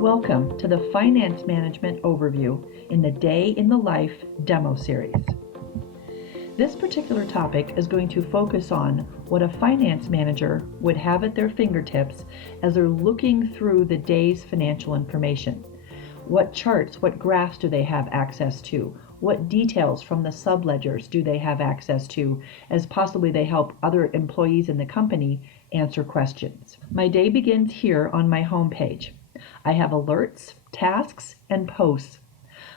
Welcome to the Finance Management Overview in the Day in the Life demo series. This particular topic is going to focus on what a finance manager would have at their fingertips as they're looking through the day's financial information. What charts, what graphs do they have access to? What details from the subledgers do they have access to, as possibly they help other employees in the company answer questions? My day begins here on my home page. I have alerts, tasks, and posts.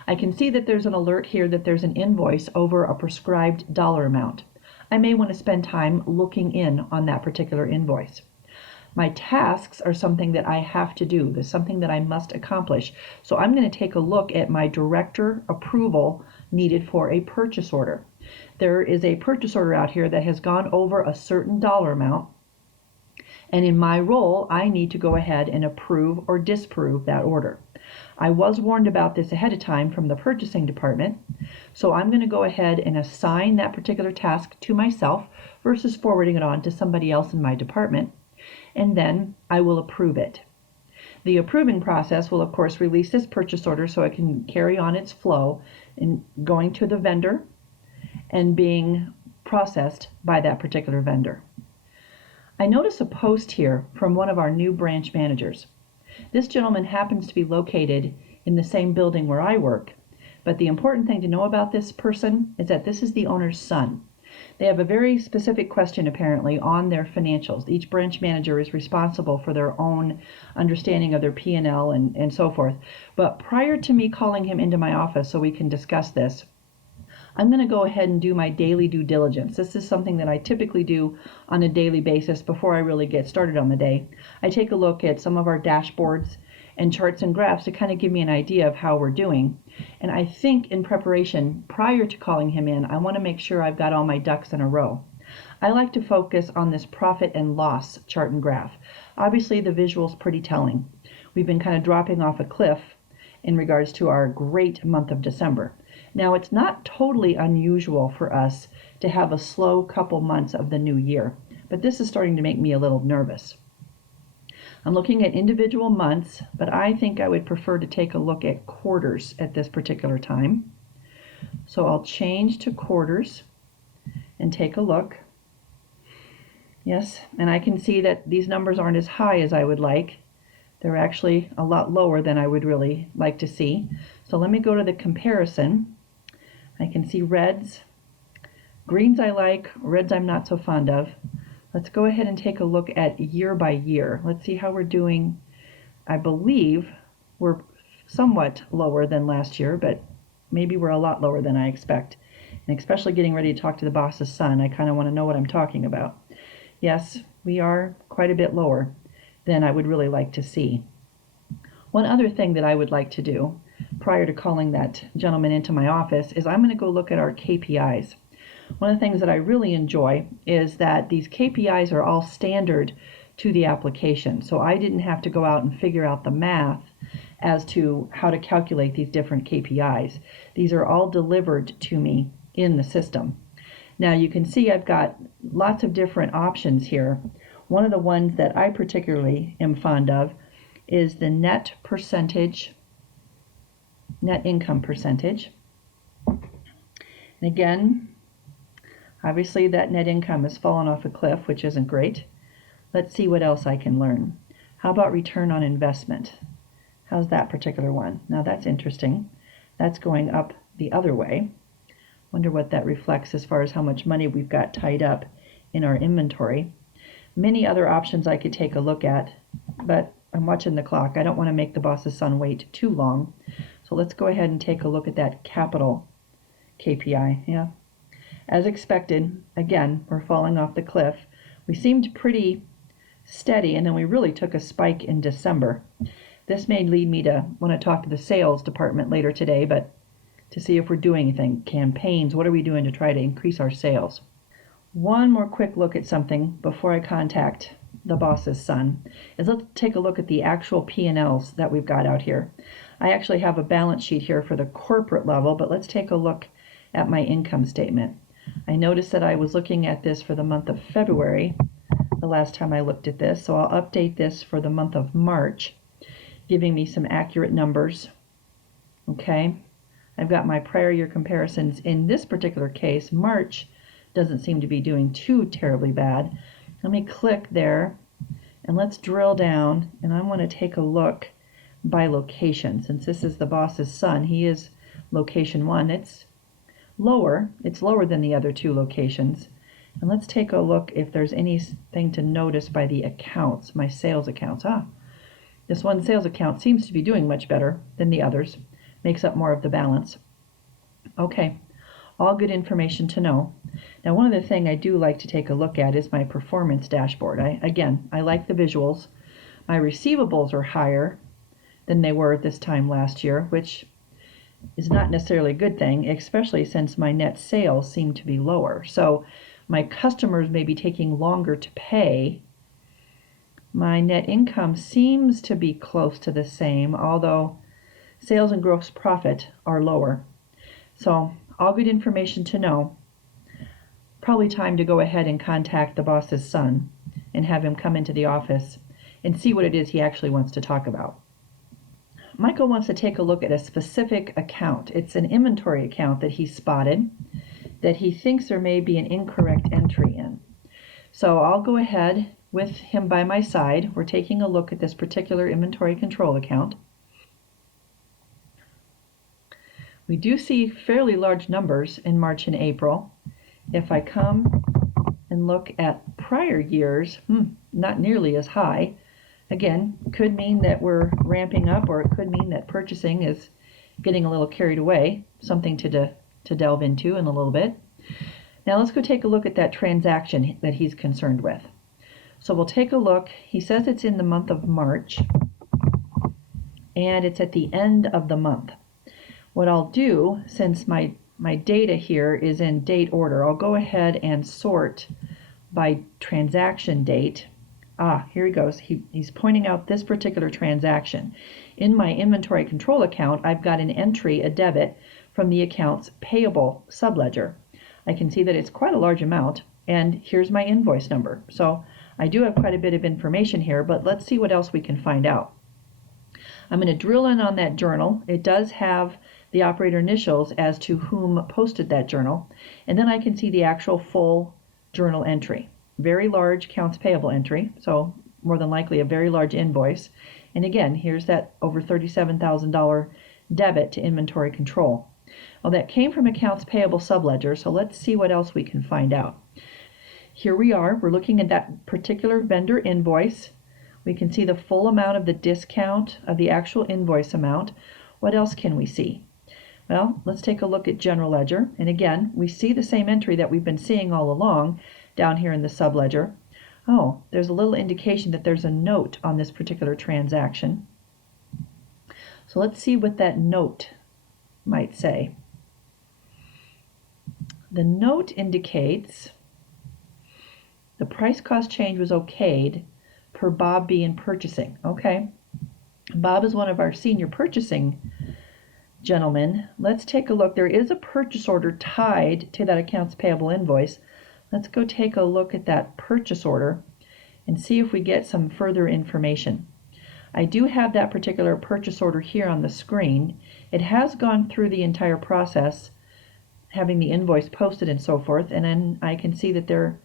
I can see that there's an alert here that there's an invoice over a prescribed dollar amount. I may want to spend time looking in on that particular invoice. My tasks are something that I have to do. There's something that I must accomplish. So I'm going to take a look at my director approval needed for a purchase order. There is a purchase order out here that has gone over a certain dollar amount. And in my role, I need to go ahead and approve or disapprove that order. I was warned about this ahead of time from the purchasing department, so I'm going to go ahead and assign that particular task to myself versus forwarding it on to somebody else in my department, and then I will approve it. The approving process will, of course, release this purchase order so it can carry on its flow in going to the vendor and being processed by that particular vendor. I notice a post here from one of our new branch managers. This gentleman happens to be located in the same building where I work, but the important thing to know about this person is that this is the owner's son. They have a very specific question apparently on their financials. Each branch manager is responsible for their own understanding of their P&L and so forth. But prior to me calling him into my office so we can discuss this, I'm going to go ahead and do my daily due diligence. This is something that I typically do on a daily basis before I really get started on the day. I take a look at some of our dashboards and charts and graphs to kind of give me an idea of how we're doing. And I think in preparation, prior to calling him in, I want to make sure I've got all my ducks in a row. I like to focus on this profit and loss chart and graph. Obviously, the visual's pretty telling. We've been kind of dropping off a cliff in regards to our great month of December. Now, it's not totally unusual for us to have a slow couple months of the new year, but this is starting to make me a little nervous. I'm looking at individual months, but I think I would prefer to take a look at quarters at this particular time. So I'll change to quarters and take a look. Yes, and I can see that these numbers aren't as high as I would like. They're actually a lot lower than I would really like to see. So let me go to the comparison. I can see reds. Greens I like, reds I'm not so fond of. Let's go ahead and take a look at year by year. Let's see how we're doing. I believe we're somewhat lower than last year, but maybe we're a lot lower than I expect. And especially getting ready to talk to the boss's son, I kind of want to know what I'm talking about. Yes, we are quite a bit lower than I would really like to see. One other thing that I would like to do prior to calling that gentleman into my office is I'm going to go look at our KPIs. One of the things that I really enjoy is that these KPIs are all standard to the application. So I didn't have to go out and figure out the math as to how to calculate these different KPIs. These are all delivered to me in the system. Now you can see I've got lots of different options here. One of the ones that I particularly am fond of is the net income percentage. And again, obviously that net income has fallen off a cliff, which isn't great. Let's see what else I can learn. How about return on investment? How's that particular one? Now that's interesting. That's going up the other way. Wonder what that reflects as far as how much money we've got tied up in our inventory. Many other options I could take a look at, but I'm watching the clock. I don't want to make the boss's son wait too long. So let's go ahead and take a look at that capital KPI. Yeah. As expected, again, we're falling off the cliff. We seemed pretty steady, and then we really took a spike in December. This may lead me to want to talk to the sales department later today, but to see if we're doing anything, campaigns, what are we doing to try to increase our sales? One more quick look at something before I contact the boss's son is let's take a look at the actual P&Ls that we've got out here. I actually have a balance sheet here for the corporate level, but let's take a look at my income statement. I noticed that I was looking at this for the month of February the last time I looked at this, so I'll update this for the month of March. giving me some accurate numbers. Okay, I've got my prior year comparisons. In this particular case, March doesn't seem to be doing too terribly bad. Let me click there and let's drill down, and I want to take a look by location. Since this is the boss's son, he is location 1. It's lower than the other 2 locations. And let's take a look if there's anything to notice by the accounts, my sales accounts. This one sales account seems to be doing much better than the others, makes up more of the balance. Okay, all good information to know. Now, one other thing I do like to take a look at is my performance dashboard. I like the visuals. My receivables are higher than they were at this time last year, which is not necessarily a good thing, especially since my net sales seem to be lower. So my customers may be taking longer to pay. My net income seems to be close to the same, although sales and gross profit are lower. So all good information to know. Probably time to go ahead and contact the boss's son and have him come into the office and see what it is he actually wants to talk about. Michael wants to take a look at a specific account. It's an inventory account that he spotted that he thinks there may be an incorrect entry in. So I'll go ahead with him by my side. We're taking a look at this particular inventory control account. We do see fairly large numbers in March and April. If I come and look at prior years, not nearly as high. Again, could mean that we're ramping up, or it could mean that purchasing is getting a little carried away, something to delve into in a little bit. Now let's go take a look at that transaction that he's concerned with. So we'll take a look. He says it's in the month of March, and it's at the end of the month. What I'll do, since my data here is in date order, I'll go ahead and sort by transaction date. Here he goes. He's pointing out this particular transaction. In my inventory control account, I've got an entry, a debit, from the account's payable subledger. I can see that it's quite a large amount, and here's my invoice number. So I do have quite a bit of information here, but let's see what else we can find out. I'm going to drill in on that journal. It does have the operator initials as to whom posted that journal, and then I can see the actual full journal entry. Very large accounts payable entry, so more than likely a very large invoice. And again, here's that over $37,000 debit to inventory control. Well, that came from accounts payable subledger, so let's see what else we can find out. Here we are. We're looking at that particular vendor invoice. We can see the full amount of the discount of the actual invoice amount. What else can we see? Well, let's take a look at general ledger. And again, we see the same entry that we've been seeing all along down here in the subledger. There's a little indication that there's a note on this particular transaction. So let's see what that note might say. The note indicates the price cost change was okayed per Bob B in purchasing. Okay, Bob is one of our senior purchasing gentlemen. Let's take a look. There is a purchase order tied to that accounts payable invoice. Let's go take a look at that purchase order and see if we get some further information. I do have that particular purchase order here on the screen. It has gone through the entire process, having the invoice posted and so forth, and then I can see that there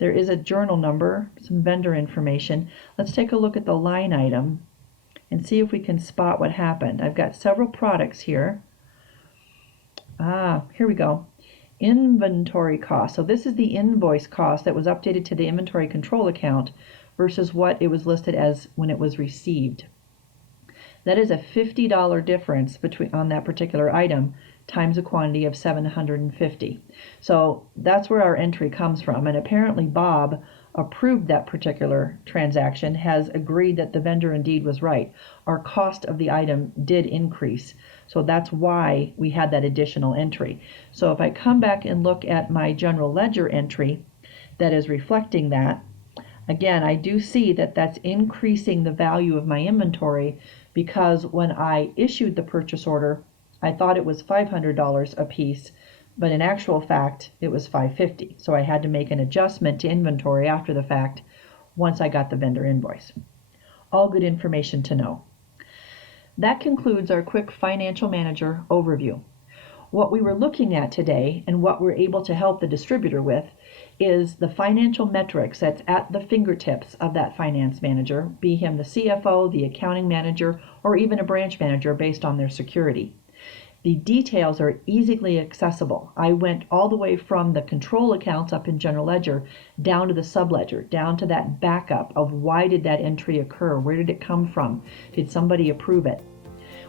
is a journal number, some vendor information. Let's take a look at the line item and see if we can spot what happened. I've got several products here. Here we go. Inventory cost. So this is the invoice cost that was updated to the inventory control account versus what it was listed as when it was received. That is a $50 difference on that particular item times a quantity of 750. So that's where our entry comes from, and apparently Bob approved that particular transaction, has agreed that the vendor indeed was right. Our cost of the item did increase, so that's why we had that additional entry. So if I come back and look at my general ledger entry that is reflecting that, again, I do see that that's increasing the value of my inventory, because when I issued the purchase order, I thought it was $500 a piece, but in actual fact, it was $550. So I had to make an adjustment to inventory after the fact once I got the vendor invoice. All good information to know. That concludes our quick Financial Manager overview. What we were looking at today and what we're able to help the distributor with is the financial metrics that's at the fingertips of that finance manager, be him the CFO, the accounting manager, or even a branch manager based on their security. The details are easily accessible. I went all the way from the control accounts up in General Ledger down to the subledger, down to that backup of why did that entry occur? Where did it come from? Did somebody approve it?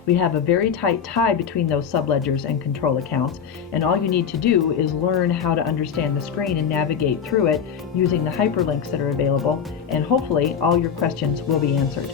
We have a very tight tie between those subledgers and control accounts, and all you need to do is learn how to understand the screen and navigate through it using the hyperlinks that are available, and hopefully all your questions will be answered.